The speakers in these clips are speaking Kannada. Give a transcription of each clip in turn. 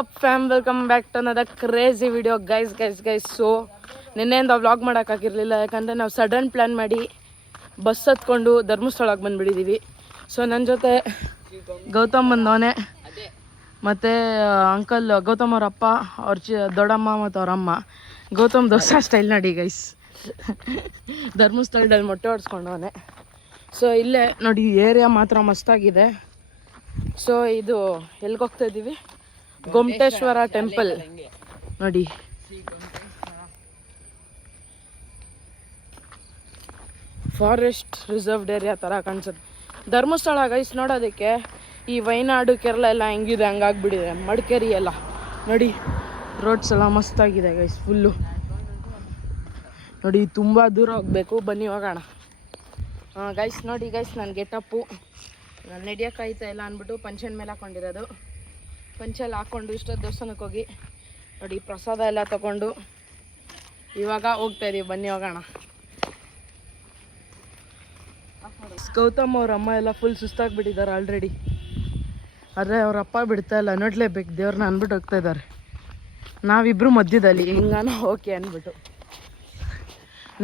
Up fam welcome back to another crazy video guys. So ನಿನ್ನೆಯಿಂದ ವ್ಲಾಗ್ ಮಾಡೋಕ್ಕಾಗಿರಲಿಲ್ಲ, ಯಾಕಂದರೆ ನಾವು ಸಡನ್ ಪ್ಲ್ಯಾನ್ ಮಾಡಿ ಬಸ್ ಹತ್ಕೊಂಡು ಧರ್ಮಸ್ಥಳಕ್ಕೆ ಬಂದುಬಿಟ್ಟಿದ್ದೀವಿ. ಸೊ ನನ್ನ ಜೊತೆ ಗೌತಮ್ ಬಂದವನೇ, ಮತ್ತು ಅಂಕಲ್ ಗೌತಮ್ ಅವ್ರ ಅಪ್ಪ, ಅವ್ರ ದೊಡ್ಡಮ್ಮ ಮತ್ತು ಅವ್ರ ಅಮ್ಮ. ಗೌತಮ್ ದೋಸೆ ಸ್ಟೈಲ್ ನೋಡಿ ಗೈಸ್, ಧರ್ಮಸ್ಥಳದಲ್ಲಿ ಮೊಟ್ಟೆ ಹೊಡ್ಸ್ಕೊಂಡವನೇ. ಸೊ ಇಲ್ಲೇ ನೋಡಿ, ಏರಿಯಾ ಮಾತ್ರ ಮಸ್ತಾಗಿದೆ. ಸೊ ಇದು ಎಲ್ಲಿಗೆ ಹೋಗ್ತಾ ಇದ್ದೀವಿ? ಗೊಮ್ಮಟೇಶ್ವರ ಟೆಂಪಲ್ ನೋಡಿ. ಫಾರೆಸ್ಟ್ ರಿಸರ್ವ್ಡ್ ಏರಿಯಾ ಥರ ಕಾಣಿಸುತ್ತೆ ಧರ್ಮಸ್ಥಳ ಗೈಸ್. ನೋಡೋದಕ್ಕೆ ಈ ವಯನಾಡು ಕೇರಳ ಎಲ್ಲ ಹೆಂಗಿದೆ ಹಂಗಾಗ್ಬಿಟ್ಟಿದೆ. ಮಡಿಕೇರಿ ಎಲ್ಲ ನೋಡಿ, ರೋಡ್ಸ್ ಎಲ್ಲ ಮಸ್ತಾಗಿದೆ ಗೈಸ್ ಫುಲ್ಲು. ನೋಡಿ ತುಂಬ ದೂರ ಹೋಗಬೇಕು, ಬನ್ನಿ ಹೋಗೋಣ. ಗೈಸ್ ನೋಡಿ ಗೈಸ್, ನನ್ನ ಗೆಟಪ್ಪು ನಾನು ನಡೆಯೋಕ್ಕಾಯ್ತಾ ಇಲ್ಲ ಅಂದ್ಬಿಟ್ಟು ಪಂಚನ್ ಮೇಲೆ ಹಾಕ್ಕೊಂಡಿರೋದು. ಪಂಚೆಲ್ಲ ಹಾಕ್ಕೊಂಡು ಇಷ್ಟೊತ್ತು ದೇವಸ್ಥಾನಕ್ಕೆ ಹೋಗಿ ನೋಡಿ ಪ್ರಸಾದ ಎಲ್ಲ ತಗೊಂಡು ಇವಾಗ ಹೋಗ್ತಾಯಿದ್ದೀವಿ, ಬನ್ನಿ ಹೋಗೋಣ. ಗೌತಮ್ ಅವ್ರ ಅಮ್ಮ ಎಲ್ಲ ಫುಲ್ ಸುಸ್ತಾಗಿಬಿಟ್ಟಿದ್ದಾರೆ ಆಲ್ರೆಡಿ. ಆದರೆ ಅವ್ರ ಅಪ್ಪ ಬಿಡ್ತಾ ಇಲ್ಲ, ನೋಡ್ಲೇಬೇಕು ದೇವ್ರನ್ನ ಅಂದ್ಬಿಟ್ಟು ಹೋಗ್ತಾ ಇದ್ದಾರೆ. ನಾವಿಬ್ಬರು ಮಧ್ಯದಲ್ಲಿ ಹಿಂಗಾನ ಓಕೆ ಅಂದ್ಬಿಟ್ಟು.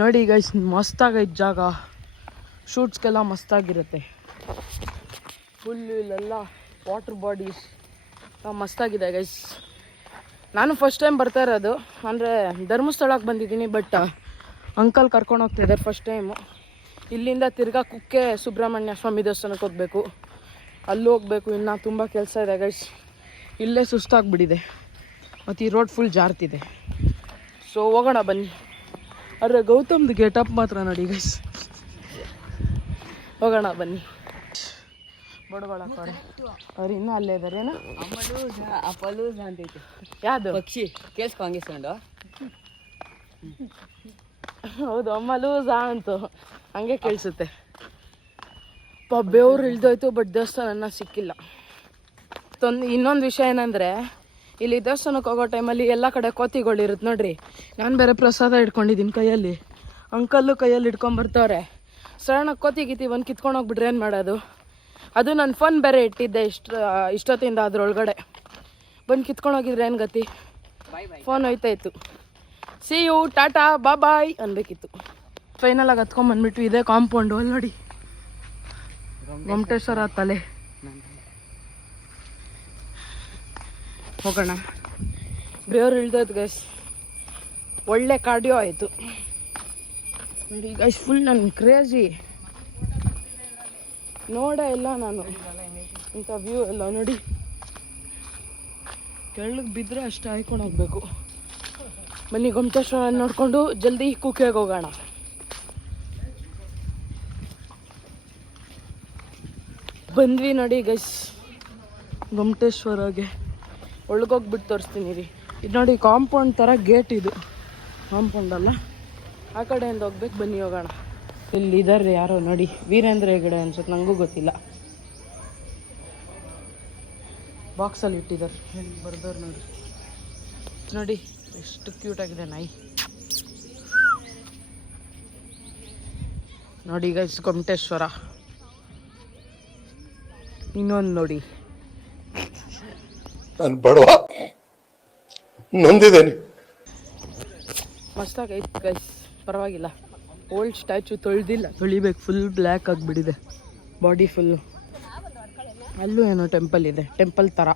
ನೋಡಿ ಗೈಸ್, ಮಸ್ತಾಗೈತೆ ಜಾಗ, ಶೂಟ್ಸ್ಗೆಲ್ಲ ಮಸ್ತಾಗಿರುತ್ತೆ. ಫುಲ್ಲು ಇಲ್ಲೆಲ್ಲ ವಾಟರ್ ಬಾಡೀಸ್ ಮಸ್ತಾಗಿದೆ ಗೈಸ್. ನಾನು ಫಸ್ಟ್ ಟೈಮ್ ಬರ್ತಾ ಇರೋದು, ಅಂದರೆ ಧರ್ಮಸ್ಥಳಕ್ಕೆ ಬಂದಿದ್ದೀನಿ, ಬಟ್ ಅಂಕಲ್ ಕರ್ಕೊಂಡು ಹೋಗ್ತಿದ್ದಾರೆ ಫಸ್ಟ್ ಟೈಮು. ಇಲ್ಲಿಂದ ತಿರ್ಗಾ ಕುಕ್ಕೆ ಸುಬ್ರಹ್ಮಣ್ಯ ಸ್ವಾಮಿ ದೇವಸ್ಥಾನಕ್ಕೆ ಹೋಗಬೇಕು, ಅಲ್ಲಿ ಹೋಗಬೇಕು. ಇನ್ನು ತುಂಬ ಕೆಲಸ ಇದೆ ಗೈಸ್, ಇಲ್ಲೇ ಸುಸ್ತಾಗ್ಬಿಟ್ಟಿದೆ ಮತ್ತು ಈ ರೋಡ್ ಫುಲ್ ಜಾರ್ತಿದೆ. ಸೊ ಹೋಗೋಣ ಬನ್ನಿ. ಆದರೆ ಗೌತಮ್ದು ಗೆಟಪ್ ಮಾತ್ರ ನೋಡಿ ಗೈಸ್, ಹೋಗೋಣ ಬನ್ನಿ. ಬಡಬಳಕ್ಕವ್ರೆ ಅವ್ರು ಇನ್ನೂ ಅಲ್ಲೇ ಇದ್ದಾರೆ. ಏನೋ ಅಪಲೂಸ್ ಅಂತೈತೆ, ಯಾವುದು ಪಕ್ಷಿ ಕೇಳಿಸ್ಕೊಂಡು. ಹೌದು, ಅಮ್ಮ ಲೂಸಾ ಅಂತು ಹಂಗೆ ಕೇಳಿಸುತ್ತೆ. ಬೆವ್ರು ಇಳ್ದೋಯ್ತು, ಬಟ್ ದೇವಸ್ಥಾನ ಸಿಕ್ಕಿಲ್ಲ. ಇನ್ನೊಂದು ವಿಷಯ ಏನಂದರೆ, ಇಲ್ಲಿ ದೇವಸ್ಥಾನಕ್ಕೆ ಹೋಗೋ ಟೈಮಲ್ಲಿ ಎಲ್ಲ ಕಡೆ ಕೋತಿಗಳಿರುತ್ತೆ ನೋಡ್ರಿ. ನಾನು ಬೇರೆ ಪ್ರಸಾದ ಇಟ್ಕೊಂಡಿದ್ದೀನಿ ಕೈಯಲ್ಲಿ, ಅಂಕಲ್ಲು ಕೈಯಲ್ಲಿ ಇಟ್ಕೊಂಬರ್ತಾವ್ರೆ. ಸಡನ್ನಾಗಿ ಕೋತಿ ಗೀತಿ ಬಂದು ಕಿತ್ಕೊಂಡು ಹೋಗ್ಬಿಟ್ರೆ ಏನು ಮಾಡೋದು? ಅದು ನನ್ನ ಫೋನ್ ಬೇರೆ ಇಟ್ಟಿದ್ದೆ ಇಷ್ಟೊತ್ತಿಂದ, ಅದ್ರೊಳಗಡೆ ಬಂದು ಕಿತ್ಕೊಂಡು ಹೋಗಿದ್ರೆ ಏನು ಗತಿ? ಫೋನ್ ಹೋಯ್ತಾಯಿತ್ತು. ಸಿ ಯು, ಟಾಟಾ, ಬಾಯ್ ಅನ್ಬೇಕಿತ್ತು. ಫೈನಲಾಗಿ ಹತ್ಕೊಂಡ್ಬಂದ್ಬಿಟ್ವಿ. ಇದೇ ಕಾಂಪೌಂಡು, ಅಲ್ಲಿ ನೋಡಿ ಗೊಮ್ಮಟೇಶ್ವರ ತಲೆ. ಹೋಗೋಣ. ಬೇವ್ರು ಇಳ್ದೋದು ಗೈಸ್, ಒಳ್ಳೆ ಕಾರ್ಡಿಯೋ ಆಯಿತು ನೋಡಿ ಗೈಸ್. ಫುಲ್ ನನ್ನ ಕ್ರೇಜಿ, ನೋಡೇ ಇಲ್ಲ ನಾನು ಇಂಥ ವ್ಯೂ ಎಲ್ಲ. ನೋಡಿ ಕೆಳಗೆ ಬಿದ್ದರೆ ಅಷ್ಟೇ ಹಾಯ್ಕೊಂಡು ಹೋಗ್ಬೇಕು. ಬನ್ನಿ ಗೊಮ್ಮಟೇಶ್ವರ ನೋಡಿಕೊಂಡು ಜಲ್ದಿ ಕುಕ್ಕೆಗೆ ಹೋಗೋಣ. ಬಂದ್ವಿ ನೋಡಿ ಗೈಸ್ ಗೊಮ್ಮಟೇಶ್ವರಗೆ. ಒಳಗೋಗ್ಬಿಟ್ಟು ತೋರಿಸ್ತೀನಿ ರೀ. ಇದು ನೋಡಿ ಕಾಂಪೌಂಡ್ ಥರ ಗೇಟ್, ಇದು ಕಾಂಪೌಂಡ್ ಅಲ್ಲ, ಆ ಕಡೆಯಿಂದ ಹೋಗ್ಬೇಕು. ಬನ್ನಿ ಹೋಗೋಣ. ಇಲ್ಲಿ ಇದ್ದಾರೆ ಯಾರೋ ನೋಡಿ, ವೀರೇಂದ್ರ ಹೆಗಡೆ ಅನ್ಸುತ್ತೆ, ನನಗೂ ಗೊತ್ತಿಲ್ಲ. ಬಾಕ್ಸಲ್ಲಿ ಇಟ್ಟಿದ್ದಾರೆ, ಬರ್ದವ್ರು ನೋಡಿ. ನೋಡಿ ಎಷ್ಟು ಕ್ಯೂಟಾಗಿದೆ ನಾಯಿ. ನೋಡಿ ಗೈಸ್ ಗೊಮ್ಮಟೇಶ್ವರ. ಇನ್ನೊಂದು ನೋಡಿ, ನಾನು ಬಡವ ನೊಂದಿದ್ದೇನೆ. ಮಸ್ತಾಗೈತೆ ಗೈಸ್, ಪರವಾಗಿಲ್ಲ. ಓಲ್ಡ್ ಸ್ಟ್ಯಾಚು ತೊಳೆದಿಲ್ಲ, ತೊಳಿಬೇಕು. ಫುಲ್ ಬ್ಲ್ಯಾಕ್ ಆಗಿಬಿಟ್ಟಿದೆ ಬಾಡಿ ಫುಲ್ಲು. ಅಲ್ಲೂ ಏನೋ ಟೆಂಪಲ್ ಇದೆ, ಟೆಂಪಲ್ ಥರ.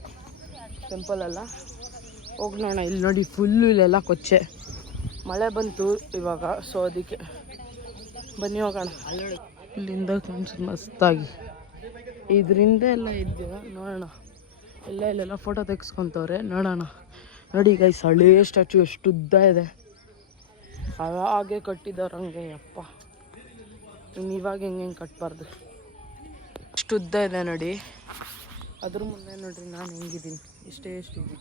ಟೆಂಪಲ್ ಅಲ್ಲ, ಹೋಗಿ ನೋಡೋಣ. ಇಲ್ಲಿ ನೋಡಿ ಫುಲ್ಲು ಇಲ್ಲೆಲ್ಲ ಕೊಚ್ಚೆ. ಮಳೆ ಬಂತು ಇವಾಗ, ಸೊ ಅದಕ್ಕೆ ಬನ್ನಿ ಹೋಗೋಣ. ಇಲ್ಲಿಂದ ಕಾಣಿಸೋದು ಮಸ್ತಾಗಿ. ಇದರಿಂದ ಎಲ್ಲ ಇದ್ದೀವ ನೋಡೋಣ. ಇಲ್ಲೆಲ್ಲ ಫೋಟೋ ತೆಗೆಸ್ಕೊತವ್ರೆ, ನೋಡೋಣ. ನೋಡಿ ಗೈಸ್, ಹಳೇ ಸ್ಟ್ಯಾಚು ಎಷ್ಟು ಉದ್ದ ಇದೆ. ಹಾಗೆ ಕಟ್ಟಿದ್ದಾರೆ ಹಂಗೆ. ಅಪ್ಪ, ಇನ್ನು ಇವಾಗ ಹೆಂಗೆ ಕಟ್ಟಬಾರ್ದು, ಎಷ್ಟು ಉದ್ದ ಇದೆ ನೋಡಿ. ಅದ್ರ ಮುಂದೆ ನೋಡ್ರಿ ನಾನು ಹೆಂಗಿದ್ದೀನಿ, ಎಷ್ಟಿದ್ದೀನಿ.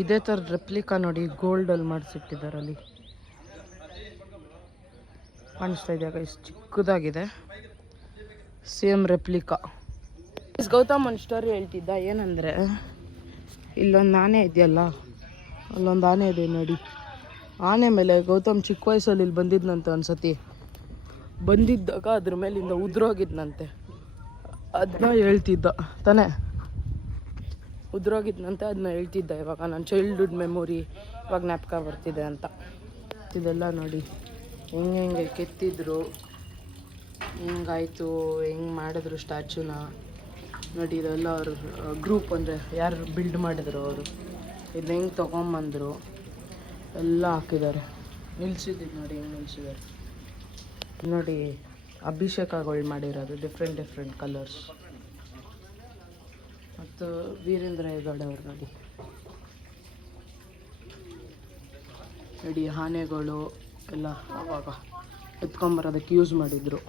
ಇದೇ ಥರದ ರೆಪ್ಲಿಕಾ ನೋಡಿ, ಗೋಲ್ಡಲ್ಲಿ ಮಾಡಿಸಿಟ್ಟಿದ್ದಾರೆ. ಅಲ್ಲಿ ಕಾಣಿಸ್ತಾ ಇದೆಯಾ ಗೈಸ್? ಚಿಕ್ಕದಾಗಿದೆ, ಸೇಮ್ ರೆಪ್ಲಿಕಾ. ಗೌತಮ್ ಒಂದು ಸ್ಟೋರಿ ಹೇಳ್ತಿದ್ದ. ಏನಂದರೆ, ಇಲ್ಲೊಂದು ಆನೆ ಇದೆಯಲ್ಲ, ಅಲ್ಲೊಂದು ಆನೆ ಇದೆ ನೋಡಿ. ಆನೆ ಮೇಲೆ ಗೌತಮ್ ಚಿಕ್ಕ ವಯಸ್ಸಲ್ಲಿ ಇಲ್ಲಿ ಬಂದಿದ್ನಂತೆ ಒಂದ್ಸತಿ. ಬಂದಿದ್ದಾಗ ಅದ್ರ ಮೇಲಿಂದ ಉದ್ರೋಗಿದ್ನಂತೆ. ಅದನ್ನ ಹೇಳ್ತಿದ್ದ ತಾನೇ. ಉದುರೋಗಿದ್ನಂತೆ, ಅದನ್ನ ಹೇಳ್ತಿದ್ದೆ ಇವಾಗ ನನ್ನ ಚೈಲ್ಡ್ಹುಡ್ ಮೆಮೊರಿ ಇವಾಗ ಜ್ಞಾಪಕ ಬರ್ತಿದೆ ಅಂತ. ಇದೆಲ್ಲ ನೋಡಿ ಹೆಂಗೆ ಕೆತ್ತಿದ್ರು, ಹೆಂಗಾಯಿತು, ಹೆಂಗೆ ಮಾಡಿದ್ರು ಸ್ಟ್ಯಾಚುನ ನೋಡಿ. ಇದೆಲ್ಲ ಅವ್ರ ಗ್ರೂಪ್ ಅಂದರೆ ಯಾರು ಬಿಲ್ಡ್ ಮಾಡಿದ್ರು ಅವರು, ಇದನ್ನ ಹೆಂಗೆ ತೊಗೊಂಬಂದರು ಎಲ್ಲ ಹಾಕಿದ್ದಾರೆ. ನಿಲ್ಸಿದ್ದು ನೋಡಿ ಹೆಂಗೆ ನಿಲ್ಸಿದ್ದಾರೆ ನೋಡಿ. ಅಭಿಷೇಕಗಳು ಮಾಡಿರೋದು ಡಿಫ್ರೆಂಟ್ ಕಲರ್ಸ್. ಮತ್ತು ವೀರೇಂದ್ರ ಹೆಗಡೆ ಅವ್ರು ನೋಡಿ ಆನೆಗಳು ಎಲ್ಲ ಆವಾಗ ಎತ್ಕೊಂಬರೋದಕ್ಕೆ ಯೂಸ್ ಮಾಡಿದ್ರು.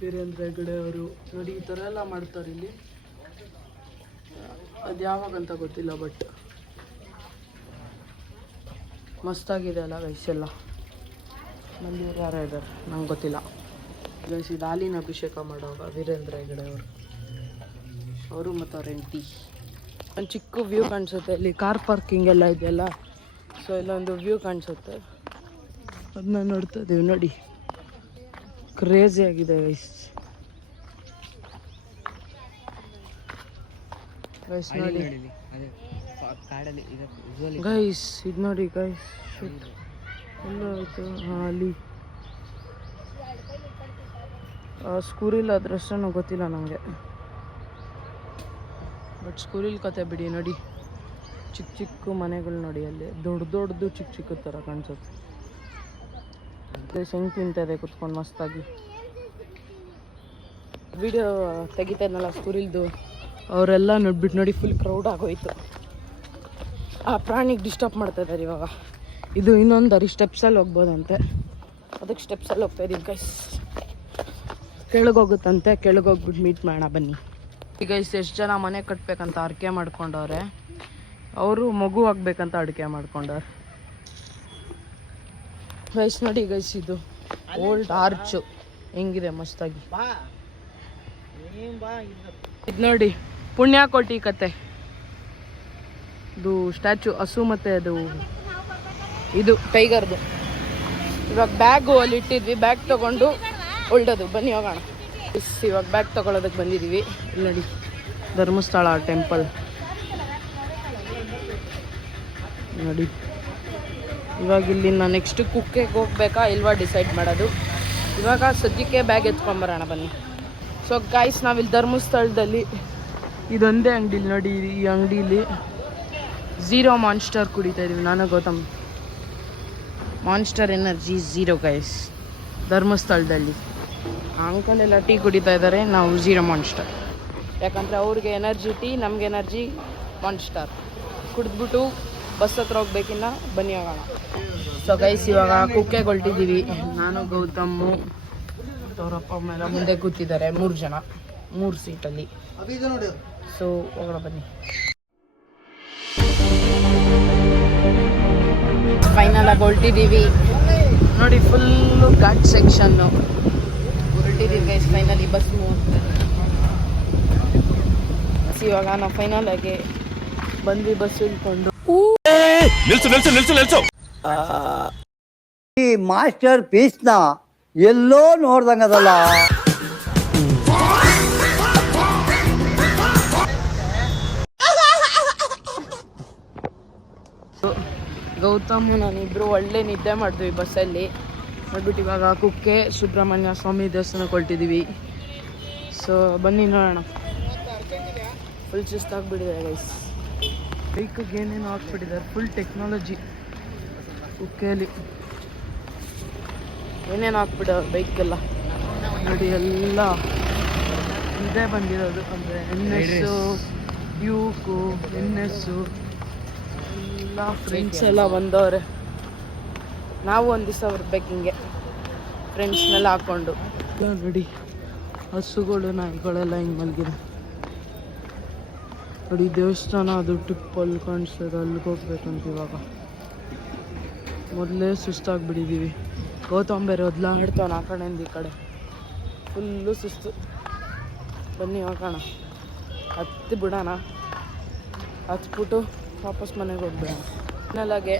ವೀರೇಂದ್ರ ಹೆಗಡೆ ಅವರು ನೋಡಿ ಈ ಥರ ಎಲ್ಲ ಮಾಡ್ತಾರೆ ಇಲ್ಲಿ. ಅದು ಯಾವಾಗಂತ ಗೊತ್ತಿಲ್ಲ, ಬಟ್ ಮಸ್ತಾಗಿದೆ ಅಲ್ಲ ಗೈಸ್ ಎಲ್ಲ. ಮಂದಿರು ಯಾರು ಇದ್ದಾರೆ ನಂಗೆ ಗೊತ್ತಿಲ್ಲ ಗೈಸ್. ಇದು ಹಾಲಿನ ಅಭಿಷೇಕ ಮಾಡುವಾಗ ವೀರೇಂದ್ರ ಹೆಗಡೆ ಅವರು ಮತ್ತು ಅವ್ರ ಹೆಂಡತಿ. ಒಂದು ಚಿಕ್ಕ ವ್ಯೂ ಕಾಣಿಸುತ್ತೆ ಇಲ್ಲಿ, ಕಾರ್ ಪಾರ್ಕಿಂಗ್ ಎಲ್ಲ ಇದೆಯಲ್ಲ, ಸೊ ಇಲ್ಲೊಂದು ವ್ಯೂ ಕಾಣಿಸುತ್ತೆ, ಅದನ್ನ ನೋಡ್ತಾ ಇದ್ದೀವಿ ನೋಡಿ. ಕ್ರೇಜಿ ಆಗಿದೆ ಗೈಸ್. ನೋಡಿ ಗೈಸ್, ಇದು ನೋಡಿ ಗೈಸ್, ಎಲ್ಲ ಆಯಿತು. ಹಾಂ, ಅಲ್ಲಿ ಸ್ಕೂರಿಲ್ ಅದ್ರಷ್ಟೂ ಗೊತ್ತಿಲ್ಲ ನನಗೆ, ಬಟ್ ಸ್ಕೂರಿಲ್ ಕತೆ ಬಿಡಿ. ನೋಡಿ ಚಿಕ್ಕ ಮನೆಗಳು ನೋಡಿ, ಅಲ್ಲಿ ದೊಡ್ಡದು ಚಿಕ್ಕ ಥರ ಕಾಣಿಸುತ್ತೆ. ಹೆಂಗೆ ತಿಂತದೆ ಕುತ್ಕೊಂಡು ಮಸ್ತಾಗಿ. ವಿಡಿಯೋ ತೆಗಿತಾ ಇದ್ನಲ್ಲ ಸ್ಕೂರಿಲ್ದು, ಅವರೆಲ್ಲ ನೋಡ್ಬಿಟ್ಟು ನೋಡಿ ಫುಲ್ ಕ್ರೌಡ್ ಆಗೋಯ್ತು. ಆ ಪ್ರಾಣಿಗೆ ಡಿಸ್ಟರ್ಬ್ ಮಾಡ್ತಾ ಇದ್ದಾರೆ ಇವಾಗ. ಇದು ಇನ್ನೊಂದು ಸ್ಟೆಪ್ಸಲ್ಲಿ ಹೋಗ್ಬೋದಂತೆ, ಅದಕ್ಕೆ ಸ್ಟೆಪ್ಸಲ್ಲಿ ಹೋಗ್ತಾ ಇದ್ದೀವಿ ಗೈಸ್. ಕೆಳಗೋಗುತ್ತಂತೆ, ಕೆಳಗೋಗ್ಬಿಟ್ಟು ಮೀಟ್ ಮಾಡೋಣ ಬನ್ನಿ. ಈಗ ಎಷ್ಟು ಜನ ಮನೆ ಕಟ್ಟಬೇಕಂತ ಅರ್ಕೆ ಮಾಡ್ಕೊಂಡವ್ರೆ, ಅವರು ಮಗು ಆಗ್ಬೇಕಂತ ಅಡಿಕೆ ಮಾಡ್ಕೊಂಡವ್ರೆ ಗೈಸ್. ನೋಡಿ ಗೈಸ್, ಇದು ಓಲ್ಡ್ ಆರ್ಚು ಹೆಂಗಿದೆ ಮಸ್ತಾಗಿ. ಇದು ನೋಡಿ ಪುಣ್ಯಕೋಟಿ ಕತೆ, ಇದು ಸ್ಟ್ಯಾಚು ಹಸು ಮತ್ತು ಅದು ಇದು ಟೈಗರ್ದು. ಇವಾಗ ಬ್ಯಾಗು ಅಲ್ಲಿ ಇಟ್ಟಿದ್ವಿ, ಬ್ಯಾಗ್ ತೊಗೊಂಡು ಹೊಲ್ಟೋದು. ಬನ್ನಿ ಹೋಗೋಣ. ಇವಾಗ ಬ್ಯಾಗ್ ತೊಗೊಳೋದಕ್ಕೆ ಬಂದಿದ್ದೀವಿ. ಇಲ್ಲಿ ನೋಡಿ ಧರ್ಮಸ್ಥಳ ಟೆಂಪಲ್ ನೋಡಿ. ಇವಾಗ ಇಲ್ಲಿಂದ ನೆಕ್ಸ್ಟ್ ಕುಕ್ಕೆಗೆ ಹೋಗ್ಬೇಕಾ ಇಲ್ವಾ ಡಿಸೈಡ್ ಮಾಡೋದು. ಇವಾಗ ಸದ್ಯಕ್ಕೆ ಬ್ಯಾಗ್ ಎತ್ಕೊಂಬರೋಣ ಬನ್ನಿ. ಸೊ ಗೈಸ್, ನಾವಿಲ್ಲಿ ಧರ್ಮಸ್ಥಳದಲ್ಲಿ ಇದೊಂದೇ ಅಂಗಡಿಲಿ ನೋಡಿ, ಈ ಅಂಗಡೀಲಿ ಝೀರೋ ಮಾನ್ಸ್ಟರ್ ಕುಡಿತಾ ಇದೀವಿ ನಾನು Gautam. Monster energy zero guys. ಧರ್ಮಸ್ಥಳದಲ್ಲಿ ಅಂಕಲ್ ಎಲ್ಲ ಟೀ ಕುಡಿತಾ ಇದ್ದಾರೆ, ನಾವು ಝೀರೋ ಮಾನ್ಸ್ಟರ್. ಯಾಕಂದರೆ ಅವ್ರಿಗೆ ಎನರ್ಜಿ ಟೀ, ನಮ್ಗೆ ಎನರ್ಜಿ ಮಾನ್ಸ್ಟರ್. ಕುಡಿದ್ಬಿಟ್ಟು ಬಸ್ ಹತ್ರ ಹೋಗ್ಬೇಕಿನ್ನ ಬನ್ನಿ ಹೋಗೋಣ. ಸೊ ಗೈಸ್, ಇವಾಗ ಕುಕ್ಕೆಗೆ ಹೊಲ್ಟಿದ್ದೀವಿ. ನಾನು ಗೌತಮ್ಮು ಅವರಪ್ಪ ಅಮ್ಮೆಲ್ಲ ಮುಂದೆ ಕೂತಿದ್ದಾರೆ, 3 ಜನ 3 ಸೀಟಲ್ಲಿ. ಸೊ ಹೋಗೋಣ ಬನ್ನಿ. ಫೈನಲ್ ಆಗಿ ಹೊಲ್ಟಿದ್ದೀವಿ ನೋಡಿ. ಫುಲ್ಲು ಘಾಟ್ ಸೆಕ್ಷನ್ನು ಹೊಲ್ಟಿದ್ದೀವಿ ಗೈಸ್. ಫೈನಲಿ ಬಸ್ ಇವಾಗ ನಾವು ಫೈನಲ್ ಆಗಿ ಬಂದ್ವಿ, ಬಸ್ ಇಳ್ಕೊಂಡು. ಈ ಮಾಸ್ಟರ್ ಪೀಸ್ನ ಎಲ್ಲೋ ನೋಡ್ದಂಗದಲ್ಲ. ಗೌತಮ್ ನಾನಿಬ್ರು ಒಳ್ಳೆ ನಿದ್ದೆ ಮಾಡಿದ್ವಿ ಬಸ್ಸಲ್ಲಿ. ನೋಡ್ಬಿಟ್ಟು ಇವಾಗ ಕುಕ್ಕೆ ಸುಬ್ರಹ್ಮಣ್ಯ ಸ್ವಾಮಿ ದೇವಸ್ಥಾನಕ್ಕೆ ಹೊಲ್ಟಿದ್ದೀವಿ. ಸೊ ಬನ್ನಿ ನೋಡೋಣ. ಫುಲ್ ಸುಸ್ತಾಗ್ಬಿಟ್ಟಿದೆ ಗೈಸ್. ಬೈಕಿಗೆ ಏನೇನು ಹಾಕ್ಬಿಟ್ಟಿದ್ದಾರೆ, ಫುಲ್ ಟೆಕ್ನಾಲಜಿ. ಕುಕ್ಕೆಯಲ್ಲಿ ಏನೇನು ಹಾಕ್ಬಿಟ್ಟವ್ರು ಬೈಕೆಲ್ಲ ನೋಡಿ. ಎಲ್ಲ ಇದೇ ಬಂದಿರೋದು, ಅಂದರೆ NS, ಡ್ಯೂಕು, NS ಎಲ್ಲ ಫ್ರೆಂಡ್ಸ್ ಎಲ್ಲ ಬಂದವ್ರೆ. ನಾವು ಒಂದು ದಿವಸ ಬರ್ಬೇಕು ಹಿಂಗೆ ಫ್ರೆಂಡ್ಸ್ನೆಲ್ಲ ಹಾಕ್ಕೊಂಡು. ನೋಡಿ ಹಸುಗಳು ನಾಯಿಗಳೆಲ್ಲ ಹಿಂಗೆ ಮಲಗಿದೆ ನೋಡಿ. ದೇವಸ್ಥಾನ ಅದು ಟಿಪ್ಪಲ್ಲಿ ಕಾಣಿಸ್ತದೆ, ಅಲ್ಲಿಗೆ ಹೋಗ್ಬೇಕಂತ. ಇವಾಗ ಮೊದಲೇ ಸುಸ್ತಾಗ್ಬಿಟ್ಟಿದ್ದೀವಿ. ಗೌತಮ್ ಬೇರೆ ಆಡ್ತಾವನ ಆ ಕಡೆಯಿಂದ ಈ ಕಡೆ, ಫುಲ್ಲು ಸುಸ್ತು. ಬನ್ನಿ ಹೋಗೋಣ, ಹತ್ತಿ ಬಿಡೋಣ. ಹತ್ಬಿಟ್ಟು ವಾಪಸ್ ಮನೆಗೆ ಹೋಗ್ಬೇಡ. ಫೈನಲಾಗೆ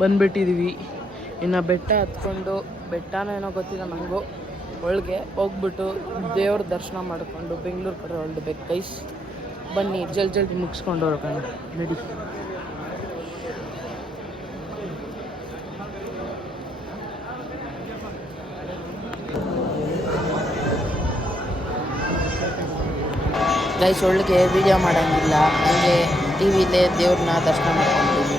ಬಂದುಬಿಟ್ಟಿದ್ದೀವಿ. ಇನ್ನು ಬೆಟ್ಟ ಹತ್ಕೊಂಡು, ಬೆಟ್ಟನೋ ಏನೋ ಗೊತ್ತಿಲ್ಲ ನನಗೂ, ಒಳಗೆ ಹೋಗ್ಬಿಟ್ಟು ದೇವ್ರ ದರ್ಶನ ಮಾಡಿಕೊಂಡು ಬೆಂಗಳೂರು ಕಡೆ ಹೊರಡ್ಬೇಕು ಗೈಸ್. ಬನ್ನಿ ಜಲ್ದಿ ಮುಗಿಸ್ಕೊಂಡು ಹೋಗೋಣ ನಡಿ. ಗೈಸ್ ಒಳಗೆ ವಿಡಿಯೋ ಮಾಡೋಂಗಿಲ್ಲ, ಹಂಗೆ ಟಿ ವಿಲೇ ದೇವ್ರನ್ನ ದರ್ಶನ ಮಾಡ್ಕೊಂಡಿದ್ದೀವಿ.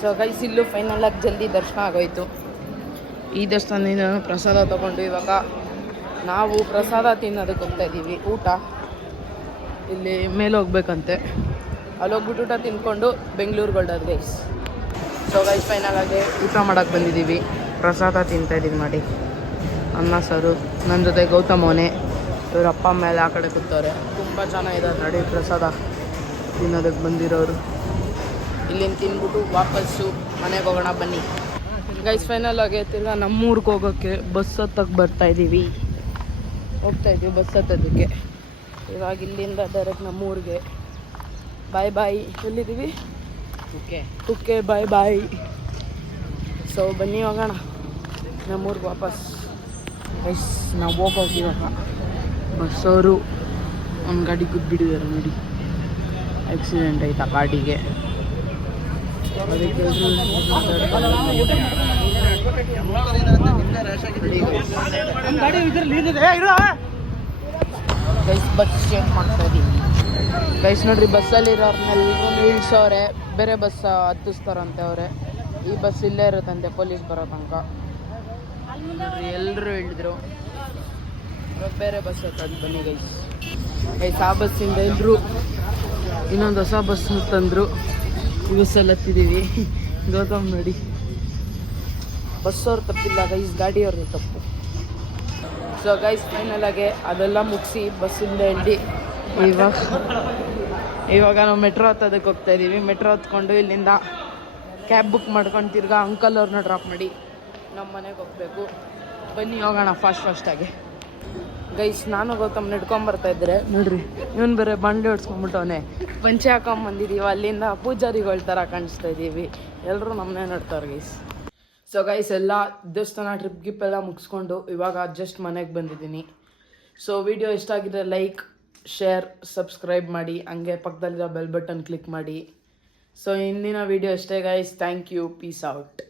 ಸೊ ಗೈಸ್ ಇಲ್ಲೂ ಫೈನಲಾಗಿ ಜಲ್ದಿ ದರ್ಶನ ಆಗೋಯ್ತು. ಈ ದೇವಸ್ಥಾನದಿಂದ ಪ್ರಸಾದ ತೊಗೊಂಡು ಇವಾಗ ನಾವು ಪ್ರಸಾದ ತಿನ್ನೋದಕ್ಕೆ ಹೋಗ್ತಾಯಿದ್ದೀವಿ. ಊಟ ಇಲ್ಲಿ ಮೇಲೆ ಹೋಗ್ಬೇಕಂತೆ, ಅಲ್ಲಿ ಹೋಗ್ಬಿಟ್ಟು ಊಟ ತಿನ್ಕೊಂಡು ಬೆಂಗಳೂರಿಗೆ ಹೊರಡೋದು ಗೈಸ್. ಸೊ ಗೈಸ್ ಫೈನಲಾಗಿ ಊಟ ಮಾಡೋಕ್ಕೆ ಬಂದಿದ್ದೀವಿ, ಪ್ರಸಾದ ತಿಂತಾಯಿದ್ದೀವಿ ಮಾಡಿ. ಅನ್ನ ಸಾರು, ನನ್ನ ಜೊತೆ ಗೌತಮೋನೆ, ಇವ್ರ ಅಪ್ಪ ಅಮ್ಮ ಎಲ್ಲ ಆ ಕಡೆ ಕೂತವ್ರೆ. ತುಂಬ ಜನ ಇದ್ದಾರೆ ನೋಡಿ ಪ್ರಸಾದ ತಿನ್ನೋದಕ್ಕೆ ಬಂದಿರೋರು. ಇಲ್ಲಿಂದ ತಿನ್ಬಿಟ್ಟು ವಾಪಸ್ಸು ಮನೆಗೆ ಹೋಗೋಣ ಬನ್ನಿ ಗೈಸ್. ಫೈನಲ್ ಆಗಿ ತಿರ್ಗಾ ನಮ್ಮೂರಿಗೆ ಹೋಗೋಕ್ಕೆ ಬಸ್ ಹತ್ತಕ್ಕೆ ಹೋಗ್ತಾಯಿದ್ದೀವಿ ಬಸ್ ಹತ್ತೋದಕ್ಕೆ. ಇವಾಗ ಇಲ್ಲಿಂದ ಡೈರೆಕ್ಟ್ ನಮ್ಮೂರಿಗೆ. ಬಾಯ್. ಎಲ್ಲಿದ್ದೀವಿ? ಕುಕ್ಕೆ ಬಾಯ್. ಸೊ ಬನ್ನಿ ಹೋಗೋಣ ನಮ್ಮೂರಿಗೆ ವಾಪಸ್ ಗೈಸ್. ನಾವು ಹೋಗೋಗಿ ಇವಾಗ ಬಸ್ಸವರು ಒಂದು ಗಾಡಿ ಕೂತ್ಬಿಟ್ಟಿದ್ದಾರೆ ನೋಡಿ, ಆಕ್ಸಿಡೆಂಟ್ ಆಯ್ತು ಆ ಗಾಡಿಗೆ. ಅದಕ್ಕೆ ಗೈಸ್ ಬಸ್ ಚೇಂಜ್ ಮಾಡ್ತಾ ಇದ್ದೀವಿ ಗೈಸ್. ನೋಡ್ರಿ ಬಸ್ಸಲ್ಲಿರೋರ್ನೆಲ್ಲರೂ ಇಳಿಸೋರೆ, ಬೇರೆ ಬಸ್ ಹತ್ತಿಸ್ತಾರಂತೆ ಅವರೇ. ಈ ಬಸ್ ಇಲ್ಲೇ ಇರುತ್ತಂತೆ ಪೊಲೀಸ್ ಬರೋ ತನಕ. ನೋಡ್ರಿ ಎಲ್ಲರೂ ಹೇಳಿದ್ರು ಬೇರೆ ಬಸ್ ಹತ್ತದು ಬನ್ನಿ ಗೈಸ್. ಆ ಬಸ್ಸಿಂದ ಎಲ್ಲರೂ ಇನ್ನೊಂದು ಹೊಸ ಬಸ್ ತಂದರು. ಈ ಬಸ್ಸಲ್ಲಿ ಹತ್ತಿದ್ದೀವಿ. ಗೌತಮ್ ನೋಡಿ, ಬಸ್ಸವ್ರು ತಪ್ಪಿಲ್ಲ ಗೈಸ್, ಗಾಡಿಯವ್ರದ್ದು ತಪ್ಪು. ಸೊ ಗೈಸ್ ಫೈನಲಾಗೆ ಅದೆಲ್ಲ ಮುಗಿಸಿ ಬಸ್ಸಿಂದ ಹಿಡ್ದು ಇವಾಗ ನಾವು ಮೆಟ್ರೋ ಹತ್ತೋದಕ್ಕೆ ಹೋಗ್ತಾಯಿದ್ದೀವಿ. ಮೆಟ್ರೋ ಹತ್ಕೊಂಡು ಇಲ್ಲಿಂದ ಕ್ಯಾಬ್ ಬುಕ್ ಮಾಡ್ಕೊಂಡು ತಿರ್ಗಾ ಅಂಕಲ್ ಅವ್ರನ್ನ ಡ್ರಾಪ್ ಮಾಡಿ ನಮ್ಮ ಮನೆಗೆ ಹೋಗಬೇಕು. ಬನ್ನಿ ಹೋಗೋಣ ಫಾಸ್ಟಾಗಿ ಗೈಸ್. ನಾನು ಗೌತಮ್ ನಡ್ಕೊಂಬರ್ತಾ ಇದ್ರೆ ನೋಡ್ರಿ, ಇವನು ಬೇರೆ ಬಂಡೆ ಹೊಡ್ಸ್ಕೊಂಡ್ಬಿಟ್ಟವನೆ. ಪಂಚೆ ಹಾಕೊಂಬಂದಿದ್ದೀವಿ, ಅಲ್ಲಿಂದ ಪೂಜಾರಿಗಳ ಥರ ಕಾಣಿಸ್ತಾ ಇದ್ದೀವಿ. ಎಲ್ಲರೂ ನಮ್ಮನ್ನೇ ನೋಡ್ತಾರೆ ಗೈಸ್. ಸೊ ಗೈಸ್ ಎಲ್ಲ ದೇವಸ್ಥಾನ ಟ್ರಿಪ್ ಎಲ್ಲ ಮುಗಿಸ್ಕೊಂಡು ಇವಾಗ ಜಸ್ಟ್ ಮನೆಗೆ ಬಂದಿದ್ದೀನಿ. ಸೊ ವಿಡಿಯೋ ಇಷ್ಟ ಆಗಿದ್ರೆ ಲೈಕ್, ಶೇರ್, ಸಬ್ಸ್ಕ್ರೈಬ್ ಮಾಡಿ, ಹಂಗೆ ಪಕ್ಕದಲ್ಲಿರೋ ಬೆಲ್ ಬಟನ್ ಕ್ಲಿಕ್ ಮಾಡಿ. ಸೊ ಇಂದಿನ ವಿಡಿಯೋ ಅಷ್ಟೇ guys. Thank you, peace out.